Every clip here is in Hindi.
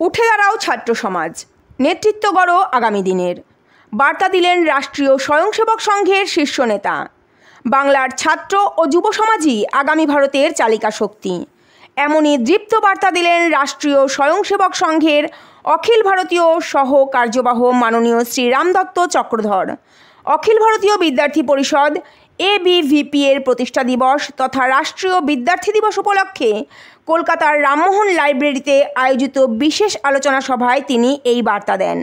উঠে দাঁড়াও ছাত্র সমাজ, নেতৃত্ব গড়ো আগামী দিনের। বার্তা দিলেন রাষ্ট্রীয় স্বয়ংসেবক সংঘের শীর্ষ নেতা। বাংলার ছাত্র ও যুব সমাজই আগামী ভারতের চালিকা শক্তি, এমনই দৃপ্ত বার্তা দিলেন রাষ্ট্রীয় স্বয়ংসেবক সংঘের অখিল ভারতীয় সহ কার্যবাহ মাননীয় শ্রী রামদত্ত চক্রধর। অখিল ভারতীয় বিদ্যার্থী পরিষদ ABVP এর প্রতিষ্ঠা দিবস তথা রাষ্ট্রীয় বিদ্যার্থী দিবস উপলক্ষে কলকাতার রামমোহন লাইব্রেরিতে আয়োজিত বিশেষ আলোচনা সভায় তিনি এই বার্তা দেন।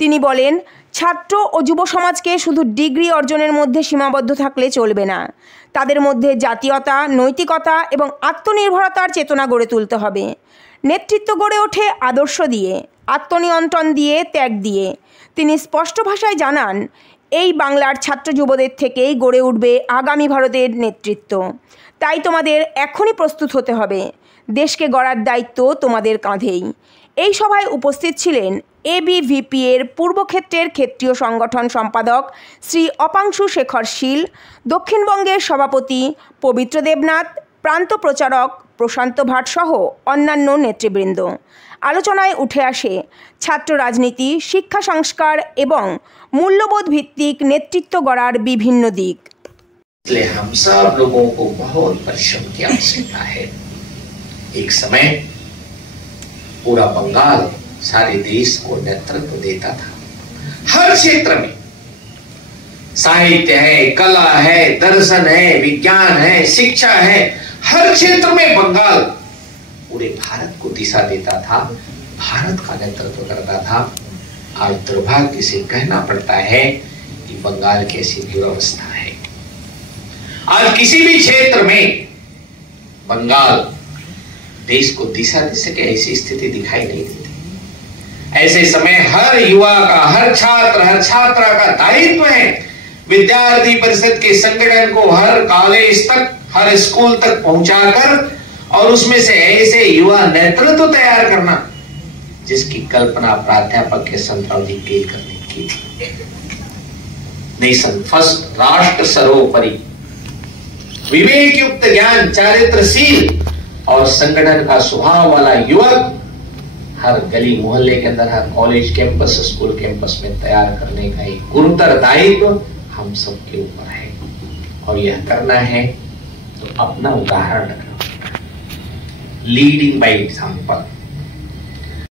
তিনি বলেন, ছাত্র ও যুব সমাজকে শুধু ডিগ্রি অর্জনের মধ্যে সীমাবদ্ধ থাকলে চলবে না, তাদের মধ্যে জাতীয়তা, নৈতিকতা এবং আত্মনির্ভরতার চেতনা গড়ে তুলতে হবে। নেতৃত্ব গড়ে ওঠে আদর্শ দিয়ে, আত্মনিয়ন্ত্রণ দিয়ে, ত্যাগ দিয়ে। তিনি স্পষ্ট ভাষায় জানান, এই বাংলার ছাত্র যুবদের থেকেই গড়ে উঠবে আগামী ভারতের নেতৃত্ব। তাই তোমাদের এখনই প্রস্তুত হতে হবে, দেশকে গড়ার দায়িত্ব তোমাদের কাঁধেই। এই সভায় উপস্থিত ছিলেন ABVP এর পূর্বক্ষেত্রের ক্ষেত্রীয় সংগঠন সম্পাদক শ্রী অপাংশু শেখর শীল, দক্ষিণবঙ্গের সভাপতি পবিত্র দেবনাথ, প্রান্ত প্রচারক প্রশান্ত ভাট সহ অন্যান্য নেতৃবৃন্দ। আলোচনায় উঠে আসে ছাত্র রাজনীতি, শিক্ষা সংস্কার এবং मूल्यबोध भित्तिक नेतृत्व गढ़ार विभिन्न दिक। इसलिए हम सब लोगों को बहुत परिश्रम की आवश्यकता है। एक समय पूरा बंगाल सारे देश को नेतृत्व देता था, हर क्षेत्र में। साहित्य है, कला है, दर्शन है, विज्ञान है, शिक्षा है, हर क्षेत्र में बंगाल पूरे भारत को दिशा देता था, भारत का नेतृत्व करता था। आज दुर्भाग्य से कहना पड़ता है कि बंगाल की ऐसी दुर्वस्था है। आज किसी भी क्षेत्र में बंगाल देश को दिशा दे सके ऐसी स्थिति दिखाई नहीं देती। ऐसे समय हर युवा का, हर छात्रा का दायित्व है विद्यार्थी परिषद के संगठन को हर कॉलेज तक, हर स्कूल तक पहुंचाकर और उसमें से ऐसे युवा नेतृत्व तैयार करना जिसकी कल्पना प्राध्यापक के संतरावजी केलकर ने की थी। नेशन फर्स्ट, राष्ट्र सर्वोपरि, विवेक युक्त, ज्ञान चारित्रशील और संगठन का स्वभाव वाला युवक हर गली मोहल्ले के अंदर, हर कॉलेज कैंपस, स्कूल कैंपस में तैयार करने का एक गुरुतर दायित्व हम सबके ऊपर है। और यह करना है तो अपना उदाहरण रखना, लीडिंग बाय एग्जाम्पल।